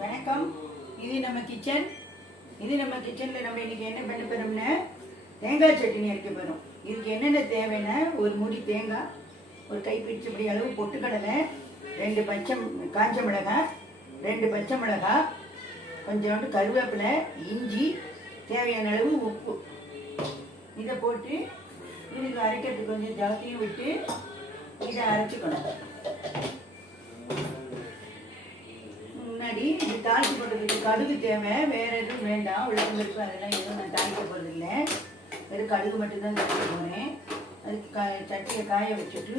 வணக்கம். இது நம்ம கிச்சனில் நம்ம இன்னைக்கு என்ன பண்ண போகிறோம்னா தேங்காய் சட்னி அரைக்க போகிறோம். இதுக்கு என்னென்ன தேவைன்னா ஒரு மூடி தேங்காய், ஒரு கைப்பிடிச்சபடி அளவு பொட்டுக்கடலை, 2 காஞ்ச மிளகாய், 2 பச்சை மிளகாய், கொஞ்சோண்டு கருவேப்பிலை, இஞ்சி, தேவையான அளவு உப்பு. இதை போட்டு இதுக்கு அரைக்கிறதுக்கு கொஞ்சம் ஜலத்தையும் விட்டு இதை அரைச்சிக்கணும். முன்னாடி இது தாளிச்சு போடுறதுக்கு கடுகு தேவை, வேற எதுவும் வேண்டாம். உளுந்தம்பருப்பு அதெல்லாம் எதுவும் நான் தாளிக்க போகிறது இல்லை, வெறும் கடுகு மட்டும்தான் தாளிக்க போகிறேன். அதுக்கு சட்டியை காய வச்சுட்டு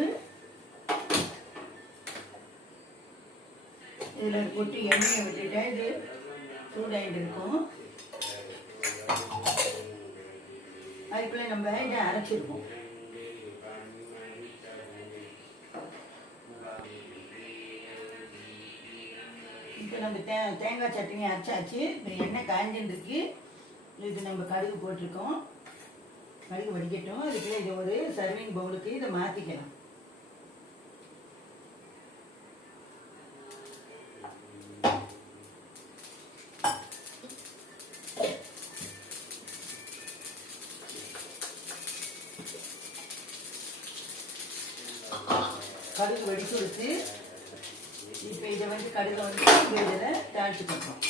இதில் போட்டு எண்ணெயை விட்டுட்டா இது சூடாகிட்டு இருக்கும். அதுக்குள்ளே நம்ம இதை அரைச்சிருப்போம். இப்போ நம்ம தேங்காய் சட்னி அரைச்சாச்சு. இப்போ எண்ணெய் காய்ஞ்சிருக்கு. இது நம்ம கடுகு போட்டிருக்கோம். கடுகு வடிக்கட்டும். அதுக்குள்ளே இதை ஒரு சர்விங் பவுலுக்கு இதை மாற்றிக்கலாம். கடுகு வடிச்சு வச்சு இப்போ இதை கடுகை இதில் தாளிச்சு கொடுப்போம்.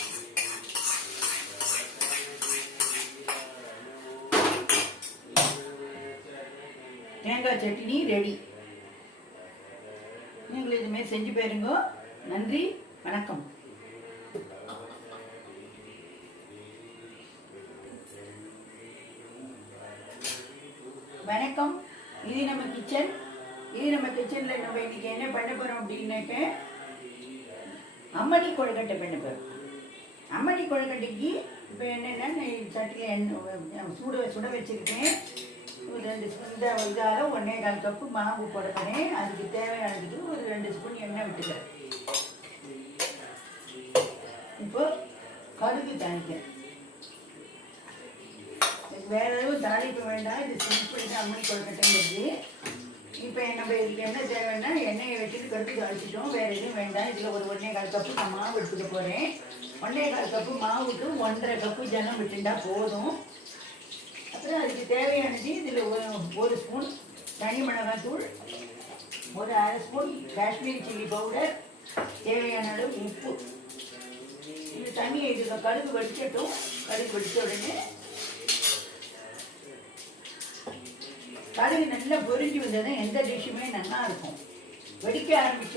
தேங்காய் சட்னி ரெடி. நீங்களும் இதுமாரி செஞ்சு போயிருங்க. நன்றி, வணக்கம். வணக்கம். இது நம்ம கிச்சனில் நம்ம இன்னைக்கு என்ன பண்ண போகிறோம் அப்படின்னாக்க அம்மணி கொழுக்கட்டை பண்ண போகிறோம். அம்மணி கொழுக்கட்டைக்கு இப்போ என்னென்னா சட்டியில் எண்ணெய் சுட வச்சுருக்கேன். 2 ஸ்பூன் இதால் 1.25 கப்பு மாவு போட போகிறேன். அதுக்கு தேவையானதுக்கு ஒரு 2 ஸ்பூன் எண்ணெய் விட்டுக்கிறேன். இப்போ கடுகு தாளிக்கிறேன். வேற எதுவும் தாளிக்க வேண்டாம். இது சிம்பிள் தான் அம்மணி கொழுக்கட்டைங்கிறது. இப்போ நம்ம இதுக்கு என்ன தேவைன்னா எண்ணெயை வச்சுட்டு கடுகு தாளிச்சிட்டோம். வேறு எதுவும் வேண்டாம். இதில் ஒரு 1.25 கப்பு நான் மாவு எடுத்துக்க போகிறேன். 1.25 கப்பு மாவுக்கு 1.5 கப்பு ஜலம் விட்டுண்டா போதும். அப்புறம் அதுக்கு தேவையானது இதில் 1 ஸ்பூன் தனி மிளகாய்த்தூள், ஒரு 1/2 ஸ்பூன் காஷ்மீரி சில்லி பவுடர், தேவையான அளவு உப்பு. இந்த தண்ணியை இதில் கடுகு வடிக்கட்டும். கடுகு வடித்த உடனே கடுகு நல்லா பொரிஞ்சு வந்ததுன்னா எந்த டிஷ்ஷுமே நல்லா இருக்கும். வெடிக்க ஆரம்பிச்சோம்